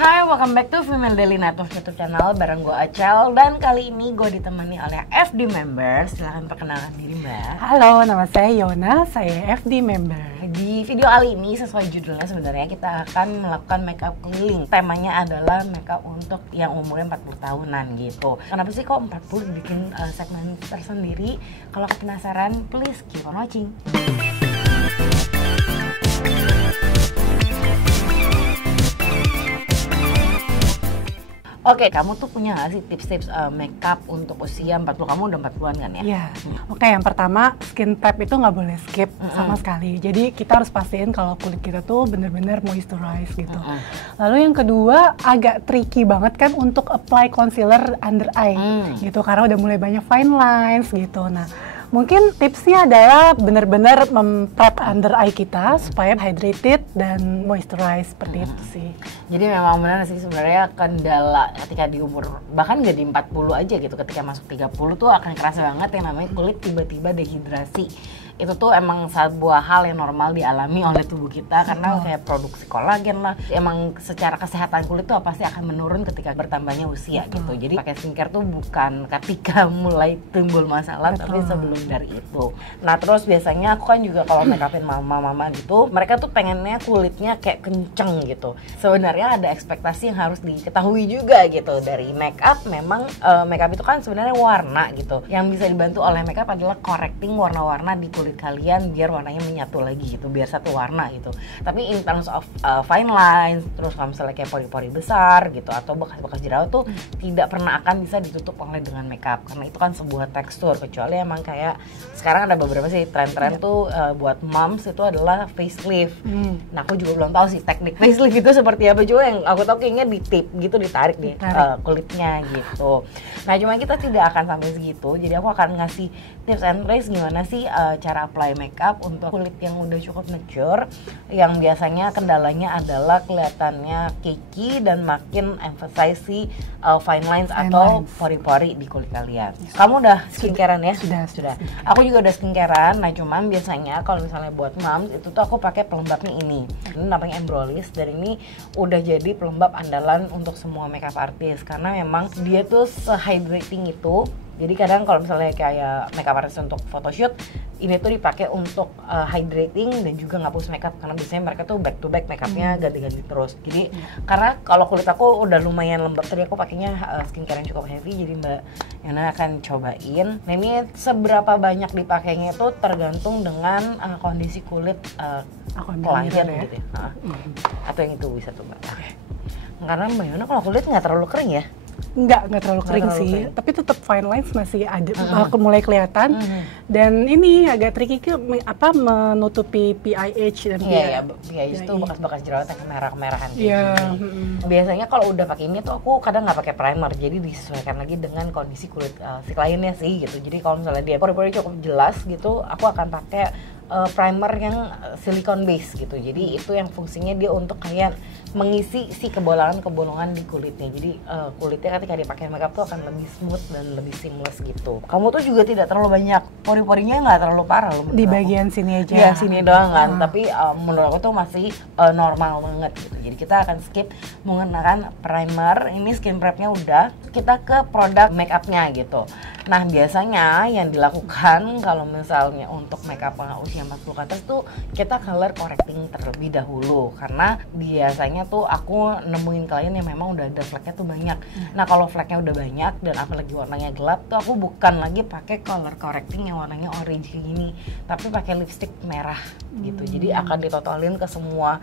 Hai, welcome back to Female Daily Network YouTube channel bareng gue Acel. Dan kali ini gue ditemani oleh FD member. Silahkan perkenalkan diri Mbak. Halo, nama saya Yona, saya FD member. Di video kali ini sesuai judulnya sebenarnya kita akan melakukan makeup keliling. Temanya adalah makeup untuk yang umurnya 40 tahunan gitu. Kenapa sih kok 40 bikin segmen tersendiri? Kalau penasaran, please keep on watching. Oke, kamu tuh punya nggak sih tips-tips makeup untuk usia 40? Kamu udah 40-an kan ya? Iya. Oke, yang pertama skin prep itu nggak boleh skip sama sekali. Jadi kita harus pastiin kalau kulit kita tuh bener-bener moisturize gitu. Lalu yang kedua agak tricky banget kan untuk apply concealer under eye gitu karena udah mulai banyak fine lines gitu. Nah, mungkin tipsnya adalah benar-benar memprep under eye kita supaya hydrated dan moisturize seperti itu sih. Jadi memang benar sih sebenarnya kendala ketika di umur bahkan nggak di 40 aja gitu, ketika masuk 30 tuh akan kerasa banget yang namanya kulit tiba-tiba dehidrasi. Itu tuh emang sebuah hal yang normal dialami oleh tubuh kita karena kayak produksi kolagen lah. Emang secara kesehatan kulit tuh pasti akan menurun ketika bertambahnya usia gitu. Jadi pakai skincare tuh bukan ketika mulai timbul masalah tapi sebelum dari itu. Nah, terus biasanya aku kan juga kalau make upin mama-mama gitu, mereka tuh pengennya kulitnya kayak kenceng gitu. Sebenarnya ada ekspektasi yang harus diketahui juga gitu dari make up. Memang make up itu kan sebenarnya warna gitu. Yang bisa dibantu oleh make up adalah correcting warna-warna di kulit kalian biar warnanya menyatu lagi gitu, biar satu warna gitu. Tapi in terms of fine lines, terus kalau misalnya kayak pori-pori besar gitu atau bekas-bekas jerawat tuh tidak pernah akan bisa ditutup oleh dengan makeup karena itu kan sebuah tekstur. Kecuali emang kayak sekarang ada beberapa sih tren-tren tuh buat moms itu adalah facelift. Nah, aku juga belum tahu sih teknik facelift itu seperti apa, juga yang aku tahu kayaknya ditip gitu, ditarik deh kulitnya gitu. Nah, cuma kita tidak akan sampai segitu. Jadi aku akan ngasih tips and tricks gimana sih cara apply makeup untuk kulit yang udah cukup mature, yang biasanya kendalanya adalah kelihatannya cakey dan makin emphasize si fine lines atau pori-pori di kulit kalian. Kamu udah skincarean ya? Sudah. Aku juga udah skincarean. Nah, cuman biasanya kalau misalnya buat moms itu tuh aku pakai pelembabnya ini. Ini namanya Embrolis dan ini udah jadi pelembab andalan untuk semua makeup artist karena memang dia tuh se-hydrating itu. Jadi kadang kalau misalnya kayak makeup artist untuk photoshoot, ini tuh dipakai untuk hydrating dan juga ngapus makeup karena biasanya mereka tuh back to back makeupnya ganti-ganti terus. Jadi karena kalau kulit aku udah lumayan lembab, tadi aku pakainya skincare yang cukup heavy, jadi Mbak Yana akan cobain. Nah, ini seberapa banyak dipakainya itu tergantung dengan kondisi kulit pelanggan gitu ya. Atau yang itu bisa tuh Mbak. Karena Mbak Yana kalau kulit nggak terlalu kering ya? Nggak terlalu kering sih, tapi tetap fine lines masih ada, mulai kelihatan. Dan ini agak tricky menutupi PIH dan PIH itu bekas-bekas jerawat yang kemerah-kemerahan gitu. Biasanya kalau udah pakai ini tuh aku kadang nggak pakai primer, jadi disesuaikan lagi dengan kondisi kulit si kliennya sih gitu. Jadi kalau misalnya dia pori-pori cukup jelas gitu, aku akan pakai primer yang silicone base gitu. Jadi itu yang fungsinya dia untuk kayak mengisi si kebolongan-kebolongan di kulitnya. Jadi kulitnya ketika dipakai makeup tuh akan lebih smooth dan lebih seamless gitu. Kamu tuh juga tidak terlalu banyak pori-porinya, nggak terlalu parah loh. Di bagian sini aja. Ya, sini doang kan. Tapi menurut aku tuh masih normal banget gitu. Jadi kita akan skip menggunakan primer. Ini skin prepnya udah. Kita ke produk makeupnya gitu. Nah, biasanya yang dilakukan kalau misalnya untuk makeup usia 40 ke atas tuh kita color correcting terlebih dahulu karena biasanya tuh aku nemuin klien yang memang udah ada fleknya tuh banyak. Nah, kalau fleknya udah banyak dan apalagi warnanya gelap tuh aku bukan lagi pakai color correcting yang warnanya orange kayak gini, tapi pakai lipstick merah gitu. Jadi akan ditotolin ke semua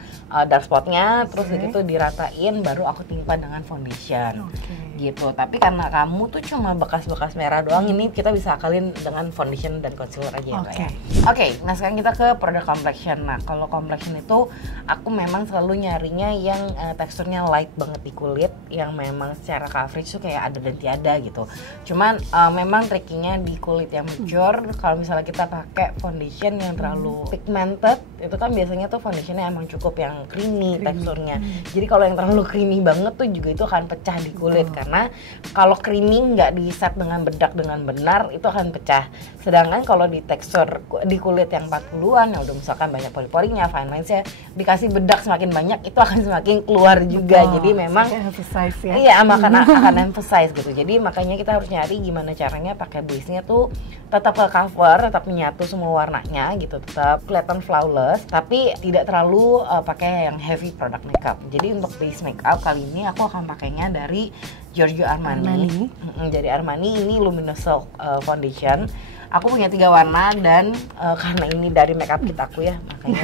dark spotnya, terus gitu diratain, baru aku timpa dengan foundation gitu. Tapi karena kamu tuh cuma bekas-bekas merah doang, ini kita bisa akalin dengan foundation dan concealer aja ya. Oke, nah sekarang kita ke produk complexion. Nah, kalau complexion itu aku memang selalu nyarinya yang teksturnya light banget di kulit, yang memang secara coverage tuh kayak ada dan tiada gitu. Cuman memang trickinya di kulit yang mature, kalau misalnya kita pakai foundation yang terlalu pigmented, itu kan biasanya tuh foundationnya emang cukup yang creamy teksturnya. Jadi kalau yang terlalu creamy banget tuh juga itu akan pecah di kulit karena kalau creamy nggak di set dengan bedak dengan benar itu akan pecah. Sedangkan kalau di tekstur di kulit yang 40-an yang udah misalkan banyak pori-porinya, fine lines-nya, dikasih bedak semakin banyak itu akan semakin keluar juga. Jadi memang emphasize ya. Iya, akan emphasize gitu. Jadi makanya kita harus nyari gimana caranya pakai base-nya tuh tetap ke cover, tetap menyatu semua warnanya gitu, tetap kelihatan flawless, tapi tidak terlalu pakai yang heavy product makeup. Jadi untuk base makeup kali ini aku akan pakainya dari Giorgio Armani. Jadi Armani ini Luminous Silk Foundation. Aku punya 3 warna dan karena ini dari makeup kit aku ya, makanya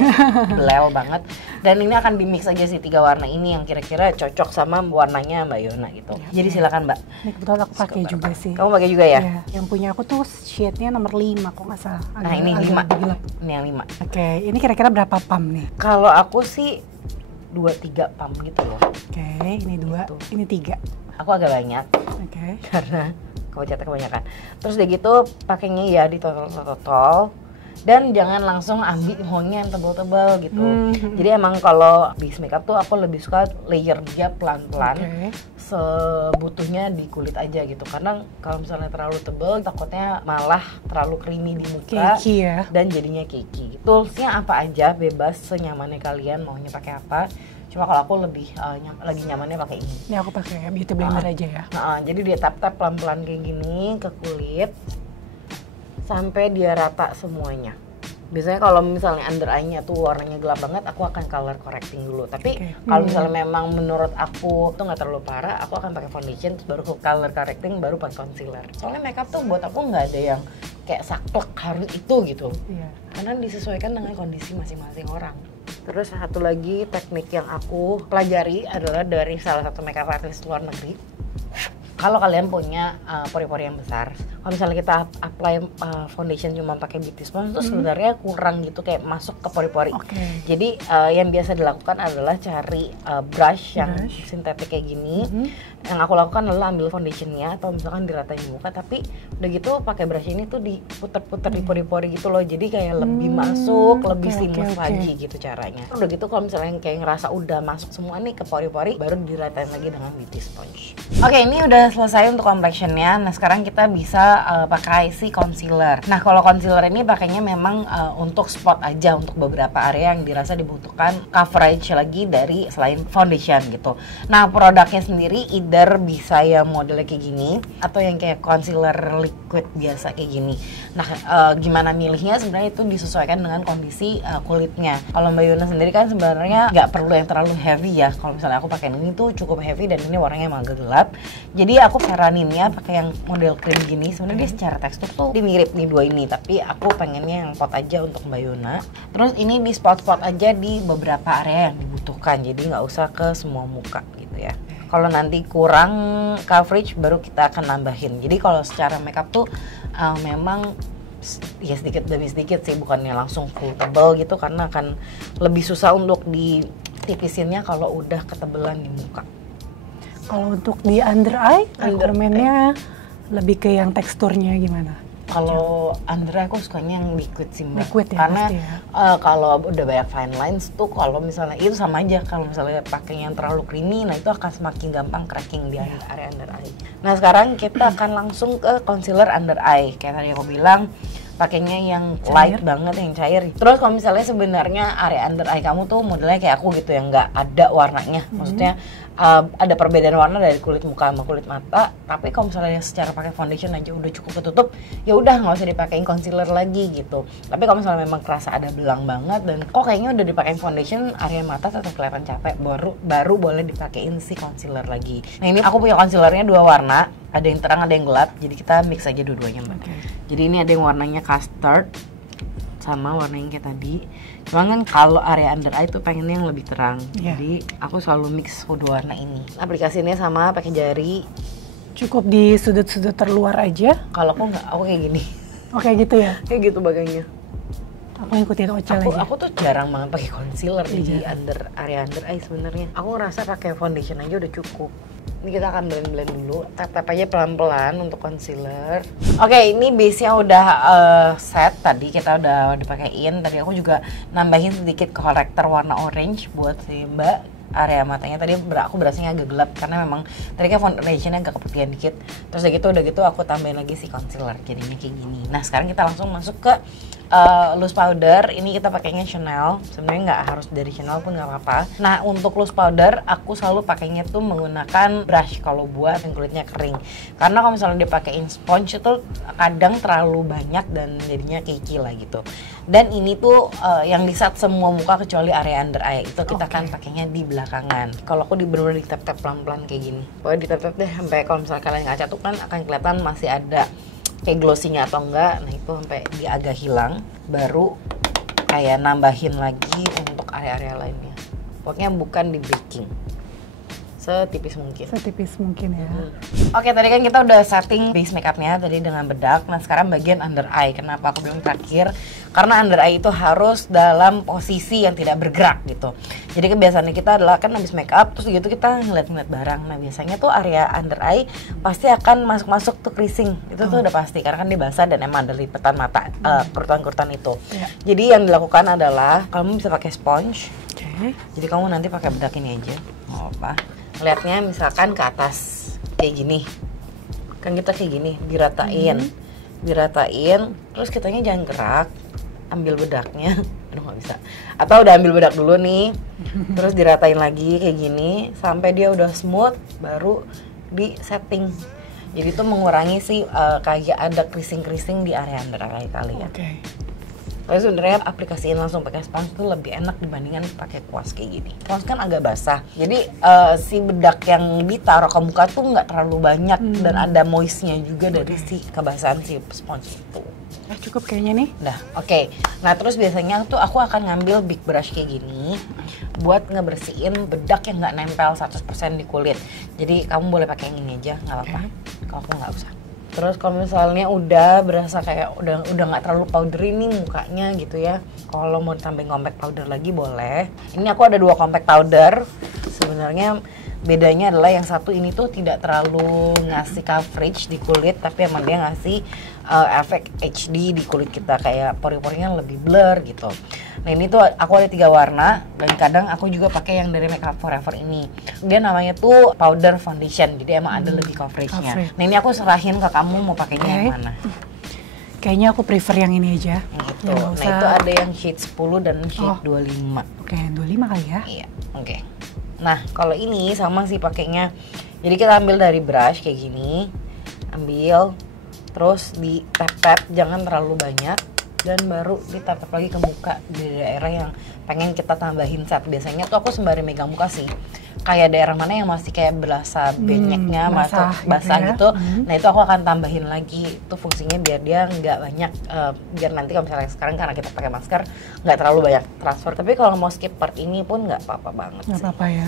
belel banget. Dan ini akan di mix aja sih 3 warna ini yang kira-kira cocok sama warnanya Mbak Yona gitu. Jadi silakan Mbak. Ini kebetulan aku pakai juga sih. Kamu pakai juga ya? Yang punya aku tuh shade-nya nomor 5 kok nggak salah. Nah ini 5. Ini yang 5. Oke, ini kira-kira berapa pump nih? Kalau aku sih 2-3 pump gitu loh. Oke, ini 2, Gitu. ini 3. Aku agak banyak. Oke. Karena kamu catnya kebanyakan. Terus udah gitu pakainya ya di totol-totol dan jangan langsung ambil maunya yang tebal-tebal gitu. Jadi emang kalau base makeup tuh aku lebih suka layer dia pelan-pelan, sebutuhnya di kulit aja gitu. Karena kalau misalnya terlalu tebal takutnya malah terlalu creamy di muka ya. dan jadinya cakey. Toolsnya apa aja bebas senyamannya kalian maunya pakai apa. Cuma kalau aku lebih lagi nyamannya pakai ini. Ini aku pakai beauty blender aja ya. Jadi dia tap-tap pelan-pelan kayak gini ke kulit sampai dia rata semuanya. Biasanya kalau misalnya under eye-nya tuh warnanya gelap banget, aku akan color correcting dulu. Tapi kalau misalnya memang menurut aku tuh nggak terlalu parah, aku akan pakai foundation terus baru color correcting, baru pakai concealer. Soalnya makeup tuh buat aku nggak ada yang kayak saklek harus itu gitu. Karena disesuaikan dengan kondisi masing-masing orang. Terus satu lagi teknik yang aku pelajari adalah dari salah satu makeup artist luar negeri. Kalau kalian punya pori-pori yang besar, kalau misalnya kita apply foundation cuma pakai beauty sponge, itu sebenarnya kurang gitu kayak masuk ke pori-pori. Jadi yang biasa dilakukan adalah cari brush yang sintetik kayak gini. Yang aku lakukan adalah ambil foundationnya atau misalkan diratain muka, tapi udah gitu pakai brush ini tuh diputer-puter di pori-pori gitu loh. Jadi kayak lebih masuk, lebih seamless lagi gitu caranya. Udah gitu kalau misalnya kayak ngerasa udah masuk semua nih ke pori-pori, baru diratain lagi dengan beauty sponge. Oke, ini udah selesai untuk complexionnya. Nah sekarang kita bisa pakai si concealer. Nah kalau concealer ini pakainya memang untuk spot aja, untuk beberapa area yang dirasa dibutuhkan coverage lagi dari selain foundation gitu. Nah produknya sendiri either bisa ya modelnya kayak gini atau yang kayak concealer liquid biasa kayak gini. Nah gimana milihnya sebenarnya itu disesuaikan dengan kondisi kulitnya. Kalau Mbak Yona sendiri kan sebenarnya nggak perlu yang terlalu heavy ya. Kalau misalnya aku pakai ini tuh cukup heavy dan ini warnanya emang agak gelap. Jadi aku saraninnya pakai yang model cream gini. Sebenarnya dia secara tekstur tuh mirip nih dua ini, tapi aku pengennya yang pot aja untuk Mbak Yona. Terus ini di spot-spot aja di beberapa area yang dibutuhkan. Jadi nggak usah ke semua muka gitu ya. Kalau nanti kurang coverage baru kita akan nambahin. Jadi kalau secara makeup tuh memang ya sedikit demi sedikit sih, bukannya langsung full tebal gitu karena akan lebih susah untuk ditipisinnya kalau udah ketebelan di muka. Kalau untuk di under eye, rekomennya lebih ke yang teksturnya gimana? Kalau under eye aku sukanya yang liquid sih Mbak. Liquid ya, karena pasti ya. Kalau udah banyak fine lines tuh kalau misalnya itu sama aja, kalau misalnya pakai yang terlalu creamy, nah itu akan semakin gampang cracking di area under eye. Nah sekarang kita akan langsung ke concealer under eye. Kayak tadi aku bilang pakainya yang light banget, yang cair. Terus kalau misalnya sebenarnya area under eye kamu tuh modelnya kayak aku gitu yang nggak ada warnanya, maksudnya ada perbedaan warna dari kulit muka sama kulit mata, tapi kalau misalnya secara pakai foundation aja udah cukup ketutup, ya udah nggak usah dipakein concealer lagi gitu. Tapi kalau misalnya memang kerasa ada belang banget dan kok kayaknya udah dipakein foundation, area mata tetap kelihatan capek, baru boleh dipakein si concealer lagi. Nah ini aku punya concealernya 2 warna, ada yang terang ada yang gelap, jadi kita mix aja dua-duanya Mbak. Jadi ini ada yang warnanya custard sama warna yang kayak tadi. Cuma kan kalau area under eye tuh pengennya yang lebih terang. Jadi aku selalu mix kedua warna ini. Aplikasinya sama pakai jari. Cukup di sudut-sudut terluar aja. Kalau aku nggak, aku kayak gini. Oke gitu ya. Kayak gitu bagainya. Aku ngikutin Ocel aja. Aku tuh jarang banget pakai concealer di area under eye sebenarnya. Aku ngerasa pakai foundation aja udah cukup. Ini kita akan blend-blend dulu, tap-tap aja pelan-pelan untuk concealer. Oke, ini base-nya udah set tadi, kita udah dipakein. Tadi aku juga nambahin sedikit corrector warna orange buat si Mbak. area matanya. Tadi aku berasanya agak gelap karena memang tadi kan foundationnya agak keputihan dikit. Terus udah gitu aku tambahin lagi si concealer, jadinya kayak gini. Nah sekarang kita langsung masuk ke loose powder. Ini kita pakainya Chanel. Sebenarnya nggak harus dari Chanel pun nggak apa-apa. Nah untuk loose powder aku selalu pakainya tuh menggunakan brush kalau buat yang kulitnya kering. Karena kalau misalnya dipakein sponge itu kadang terlalu banyak dan jadinya cakey lah gitu. Dan ini tuh yang di-set semua muka kecuali area under eye. Itu kita kan pakainya di belakangan. Kalau aku bener-bener di tap-tap pelan-pelan kayak gini. Pokoknya di tap-tap deh sampai kalau misalnya kalian ngaca tuh kan akan kelihatan masih ada kayak glossy-nya atau enggak. Nah itu sampai dia agak hilang, baru kayak nambahin lagi untuk area-area lainnya. Pokoknya bukan di baking, setipis mungkin. Setipis mungkin ya. Oke, tadi kan kita udah setting base makeupnya tadi dengan bedak. Nah sekarang bagian under eye. Kenapa aku bilang terakhir? Karena under eye itu harus dalam posisi yang tidak bergerak gitu. Jadi kebiasaannya kita adalah kan habis makeup terus gitu kita ngeliat-ngeliat barang. Nah biasanya tuh area under eye pasti akan masuk-masuk tuh creasing. Itu tuh udah pasti karena kan dia basah dan emang ada lipetan mata, kerutan-kerutan itu. Jadi yang dilakukan adalah kamu bisa pakai sponge. Jadi kamu nanti pakai bedak ini aja, nggak apa-apa. Lihatnya misalkan ke atas kayak gini, kan kita kayak gini diratain, terus kitanya jangan gerak, ambil bedaknya, aduh nggak bisa, atau udah ambil bedak dulu nih, terus diratain lagi kayak gini sampai dia udah smooth, baru di setting. Jadi itu mengurangi sih kayak ada creasing di area under eye kalian. Tapi sebenarnya aplikasiin langsung pakai spons itu lebih enak dibandingkan pakai kuas kayak gini. Kuas kan agak basah, jadi si bedak yang ditaruh ke muka tuh nggak terlalu banyak dan ada moistnya juga dari si kebasahan si spons itu. Cukup kayaknya nih. Udah, oke. Nah terus biasanya tuh aku akan ngambil big brush kayak gini buat ngebersihin bedak yang nggak nempel 100% di kulit. Jadi kamu boleh pakai yang ini aja, nggak apa-apa. Kalau aku nggak usah. Terus kalau misalnya udah berasa kayak udah nggak terlalu powdery nih mukanya gitu ya, kalau mau tambahin compact powder lagi boleh. Ini aku ada 2 compact powder. Sebenarnya bedanya adalah yang satu ini tuh tidak terlalu ngasih coverage di kulit, tapi emang dia ngasih efek HD di kulit kita, kayak pori-porinya lebih blur gitu. Nah ini tuh aku ada 3 warna dan kadang aku juga pakai yang dari Makeup Forever ini. Dia namanya tuh powder foundation, jadi emang ada lebih coveragenya. Nah ini aku serahin ke kamu mau pakainya yang mana. Kayaknya aku prefer yang ini aja. Gitu. Nah itu ada yang shade 10 dan shade 25. Oke, 25 kali ya. Iya, oke. Nah kalau ini sama sih pakainya. Jadi kita ambil dari brush kayak gini, ambil, terus di tap-tap, jangan terlalu banyak, dan baru ditap-tap lagi ke muka di daerah yang pengen kita tambahin set. Biasanya tuh aku sembari megang muka sih, kayak daerah mana yang masih kayak berasa benyeknya, basah gitu. Nah itu aku akan tambahin lagi. Itu fungsinya biar dia nggak banyak, biar nanti kalau misalnya sekarang karena kita pakai masker nggak terlalu banyak transfer. Tapi kalau mau skip part ini pun nggak apa-apa banget sih. Nggak apa-apa ya.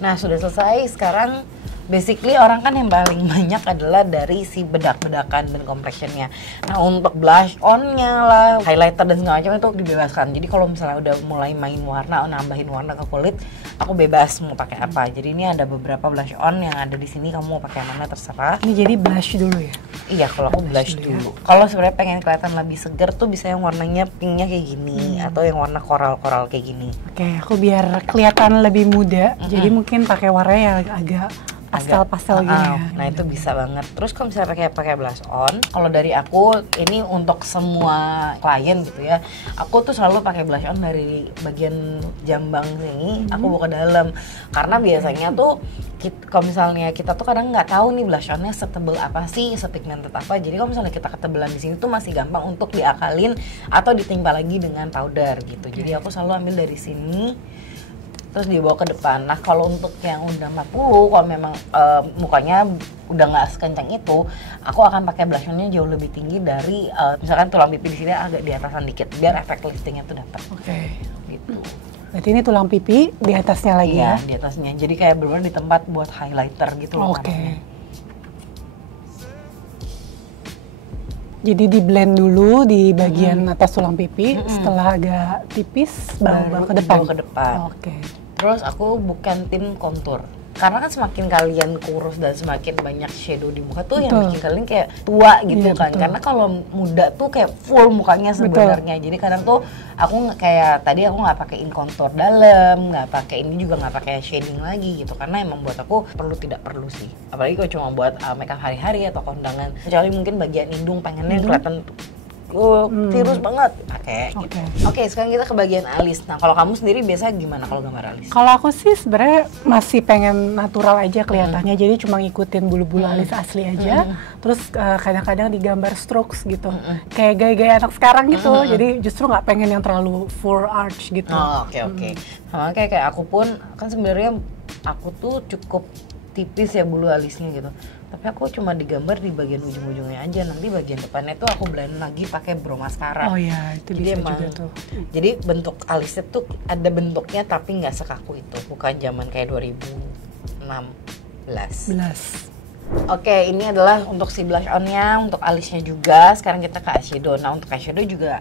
Nah sudah selesai. Sekarang basically orang kan yang paling banyak adalah dari si bedak-bedakan dan complexionnya. Nah untuk blush onnya lah, highlighter dan segala macam itu dibebaskan. Jadi kalau misalnya udah mulai main warna, nambahin warna ke kulit, aku bebas mau pakai apa. Jadi ini ada beberapa blush on yang ada di sini, kamu mau pakai mana terserah. Ini jadi blush dulu ya? Iya, kalau aku blush dulu. Kalau sebenarnya pengen kelihatan lebih seger tuh bisa yang warnanya pinknya kayak gini atau yang warna koral-koral kayak gini. Oke, aku biar kelihatan lebih muda, jadi mungkin pakai warna yang agak pastel-pastel gini ya. Nah itu bisa banget. Terus kalau misalnya pakai blush on, kalau dari aku ini untuk semua klien gitu ya, aku tuh selalu pakai blush on dari bagian jambang sini, aku bawa ke dalam. Karena biasanya tuh kalau misalnya kita tuh kadang nggak tahu nih blush onnya setebel apa sih, sepigmented apa. Jadi kalau misalnya kita ketebelan di sini tuh masih gampang untuk diakalin atau ditimpa lagi dengan powder gitu. Jadi aku selalu ambil dari sini terus dibawa ke depan. Nah kalau untuk yang udah 40, kalau memang mukanya udah nggak sekencang itu, aku akan pakai blush on-nya jauh lebih tinggi dari misalkan tulang pipi di sini agak di atasan dikit biar efek liftingnya tuh dapat. Gitu. Berarti ini tulang pipi di atasnya lagi ya? Iya, di atasnya. Jadi kayak bener-bener di tempat buat highlighter gitu loh. Jadi di blend dulu di bagian atas tulang pipi, setelah agak tipis baru ke depan. Terus aku bukan tim kontur. karena kan semakin kalian kurus dan semakin banyak shadow di muka tuh yang Betul. bikin kalian kayak tua gitu Iya, kan. betul. Karena kalau muda tuh kayak full mukanya sebenarnya. Jadi kadang tuh aku kayak tadi aku nggak pakai in contour dalam, nggak pakai ini juga nggak pakai shading lagi gitu. Karena emang buat aku tidak perlu sih. Apalagi kalau cuma buat makeup hari-hari atau kondangan. Kecuali mungkin bagian hidung pengennya kelihatan tirus banget pakai gitu. Oke, sekarang kita ke bagian alis. Nah, kalau kamu sendiri biasa gimana kalau gambar alis? Kalau aku sih sebenarnya masih pengen natural aja kelihatannya, jadi cuma ngikutin bulu-bulu alis asli aja. Terus kadang-kadang digambar strokes gitu, kayak gaya-gaya anak sekarang gitu. Jadi justru nggak pengen yang terlalu full arch gitu. Oh, oke. Sama kayak aku pun kan sebenarnya aku tuh cukup tipis ya bulu alisnya gitu. Tapi aku cuma digambar di bagian ujung-ujungnya aja. Nanti bagian depannya tuh aku blend lagi pakai brow mascara. Oh iya, itu Jadi bisa emang, juga tuh. Jadi bentuk alisnya tuh ada bentuknya tapi nggak sekaku itu. Bukan zaman kayak 2016. Oke, ini adalah untuk si blush on-nya, untuk alisnya juga. Sekarang kita ke eyeshadow. Nah, untuk eyeshadow juga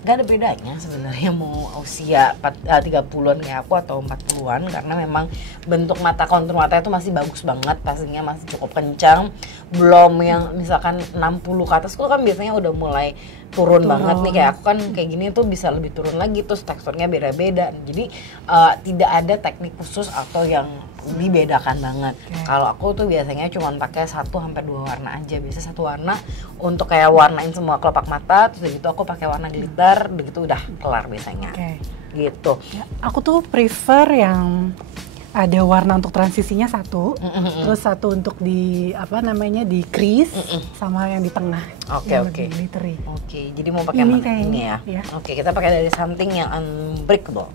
gak ada bedanya sebenarnya mau usia 30-an kayak aku atau 40-an, karena memang bentuk mata, kontur mata itu masih bagus banget, pastinya masih cukup kencang. Belum yang misalkan 60 ke atas tuh kan biasanya udah mulai turun banget nih, kayak aku kan kayak gini tuh bisa lebih turun lagi, terus teksturnya beda-beda. Jadi tidak ada teknik khusus atau yang dibedakan banget. Kalau aku tuh biasanya cuma pakai 1 sampai 2 warna aja. Biasa satu warna untuk kayak warnain semua kelopak mata, terus gitu aku pakai warna glitter, begitu udah kelar biasanya. Gitu. Ya, aku tuh prefer yang ada warna untuk transisinya satu, terus satu untuk di apa namanya di crease, sama yang di tengah. Oke. Glittery. Oke, jadi mau pakai Ini mana? kayaknya, Ini ya. ya. Oke, kita pakai dari something yang unbreakable.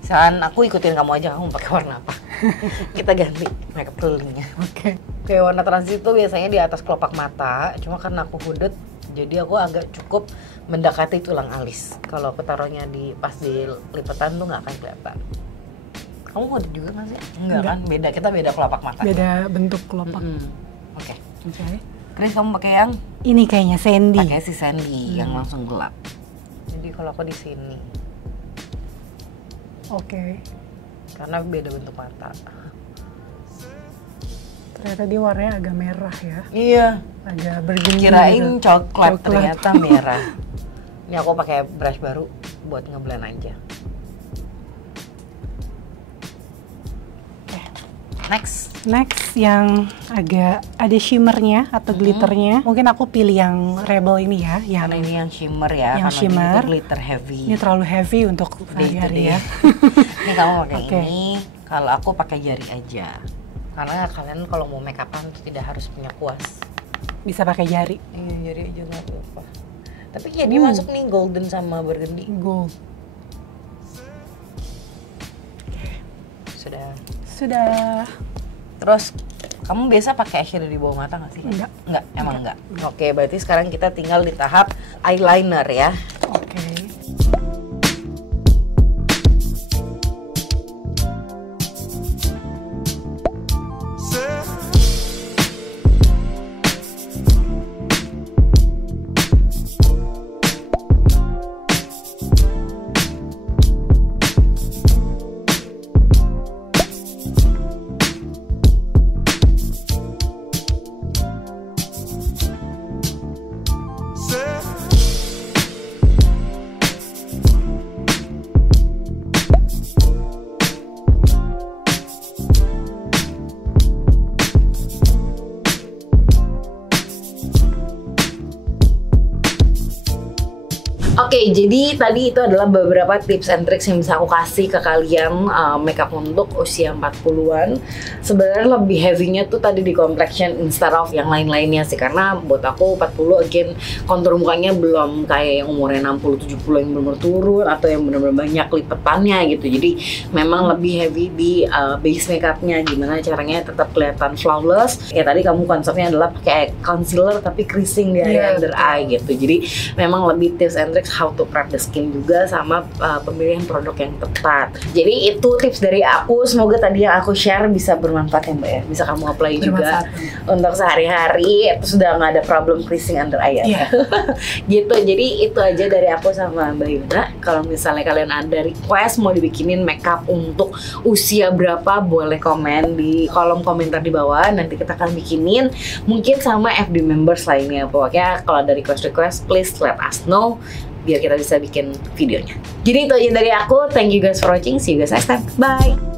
Misalkan aku ikutin kamu aja, kamu pakai warna apa? Kita ganti makeup kelilingnya. Oke. Oke, warna transisi itu biasanya di atas kelopak mata. Cuma karena aku hooded, jadi aku agak cukup mendekati tulang alis. Kalau aku taruhnya di pas di lipatan tuh nggak akan kelihatan. Kamu hooded juga nggak sih? Enggak kan? Beda, kita beda kelopak mata. Beda bentuk kelopak. Oke. Oke. Chris, kamu pakai yang? Ini kayaknya Sandy. Pakai si Sandy yang langsung gelap. Jadi kalau aku di sini. Oke. Karena beda bentuk mata. Ternyata dia warnanya agak merah ya. Iya. Agak bergemi. Kirain gitu. coklat, ternyata merah. Ini aku pakai brush baru buat ngeblend aja. Next yang agak ada shimmernya atau glitternya. Mungkin aku pilih yang Rebel ini ya, yang karena ini yang shimmer ya, yang karena shimmer. ini glitter heavy. Ini terlalu heavy untuk sehari-hari ya. Ini kamu pakai ini, kalau aku pakai jari aja. Karena kalian kalau mau make upan tuh tidak harus punya kuas. Bisa pakai jari. Iya, jari aja nggak apa-apa. Tapi jadi masuk nih golden sama burgundy. Gold. Sudah. Terus kamu biasa pakai eyeshadow di bawah mata nggak sih? Enggak, emang enggak. Oke, berarti sekarang kita tinggal di tahap eyeliner ya. Oke. Oke, jadi tadi itu adalah beberapa tips and tricks yang bisa aku kasih ke kalian makeup untuk usia 40-an. Sebenarnya lebih heavy-nya tuh tadi di complexion instead of yang lain-lainnya sih, karena buat aku 40 again kontur mukanya belum kayak yang umurnya 60-70 yang benar-benar turun atau yang benar-benar banyak lipetannya gitu. Jadi memang lebih heavy di base makeupnya, gimana caranya tetap kelihatan flawless. Kayak tadi kamu konsepnya adalah pakai concealer tapi creasing di area under eye gitu. Jadi memang lebih tips and tricks how waktu prep the skin juga, sama pemilihan produk yang tepat. Jadi itu tips dari aku, semoga tadi yang aku share bisa bermanfaat ya Mbak ya, bisa kamu apply juga untuk sehari-hari, terus udah nggak ada problem creasing under eye ya. Gitu, jadi itu aja dari aku sama Mbak Yuna. Kalau misalnya kalian ada request mau dibikinin makeup untuk usia berapa, boleh komen di kolom komentar di bawah, nanti kita akan bikinin, mungkin sama FB members lainnya. Pokoknya kalau ada request please let us know biar kita bisa bikin videonya. Jadi itu aja dari aku, thank you guys for watching, see you guys next time, bye.